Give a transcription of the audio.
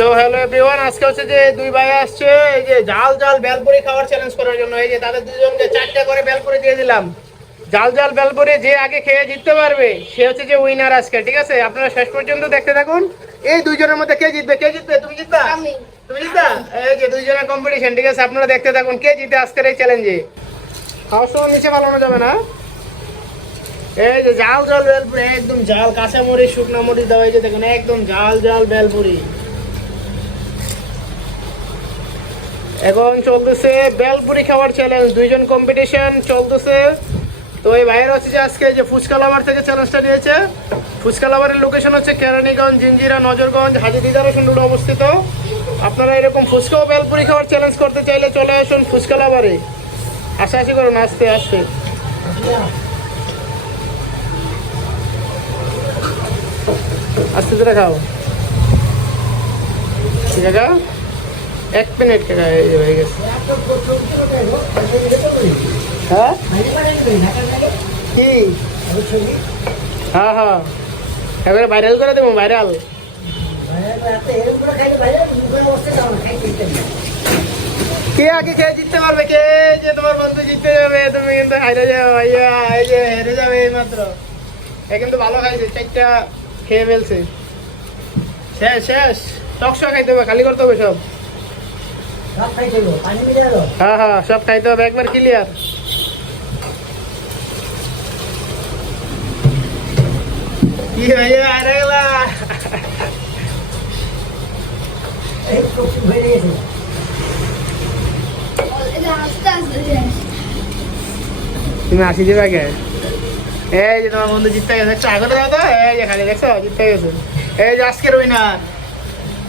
So hello everyone, আজকে হচ্ছে যে দুই ভাই আসছে এই যে জাল জাল বেলপুরি খাওয়ার চ্যালেঞ্জ করার জন্য। এই যে তাদের দুজনকে 4টা করে বেলপুরি দিয়ে দিলাম। জাল জাল বেলপুরি যে আগে খেয়ে জিততে পারবে সে হচ্ছে যে উইনার আজকে। ঠিক আছে, আপনারা শেষ পর্যন্ত দেখতে থাকুন। এই দুইজনের মধ্যে কে জিতবে? কে জিতবে? তুমি জিতবা? তুমি জিতবা? এই যে দুইজনের কম্পিটিশন। ঠিক আছে, আপনারা দেখতে থাকুন কে জিতে আজকের এই চ্যালেঞ্জে। খাওয়ার সময় নিচে পালানো যাবে না। এই যে জাল জাল বেলপুরি, একদম জাল, কাঁচা মরিচ শুকনো মরিচ দেওয়া। এই যে দেখুন একদম জাল জাল বেলপুরি। এখন চলতেছে বেলপুরি খাওয়ার চ্যালেঞ্জ, দুইজন কম্পিটিশন চলতেছে। তো এই ভাইয়ের হচ্ছে যে আজকে যে ফুচকা লাভার থেকে চ্যালেঞ্জটা নিয়েছে। ফুচকা লাভারের লোকেশন হচ্ছে কেরানীগঞ্জ, জিঞ্জিরা, নজরগঞ্জ, হাজি দিদার হোসেন রোডে অবস্থিত। আপনারা এরকম ফুচকা ও বেলপুরি খাওয়ার চ্যালেঞ্জ করতে চাইলে চলে আসুন ফুচকা লাভারে। আশা করুন আস্তে আস্তে আস্তে ধরে খাও। ঠিক আছে, 1 মিনিট কাকা, এই যে হয়ে গেছে। হ্যাঁ কি? হ্যাঁ হ্যাঁ, এবারে ভাইরাল করে দেবো, ভাইরাল। কে আগে খেয়ে জিততে পারবে? কে যে তোমার বন্ধু জিততে যাবে, তুমি কিন্তু হাইরে যাবে ভাইয়া। এই যে হেরে যাবে এই মাত্র। এ কিন্তু ভালো খাইছে, 4টা খেয়ে ফেলছে। শেষ শেষ, টকশো খাইতে হবে, খালি করতে হবে সব। হ্যাঁ হ্যাঁ, সব খাইতে হবে, একবার ক্লিয়ার। কি ভাইয়া আরে গেলা। তুমি আসি দিবে আগে। এই যে তোমার বন্ধু জিততে গেছে, একটু আগে দাও তো। এই যে খালি দেখছো জিততে গেছে। এই যে আজকের উইনার।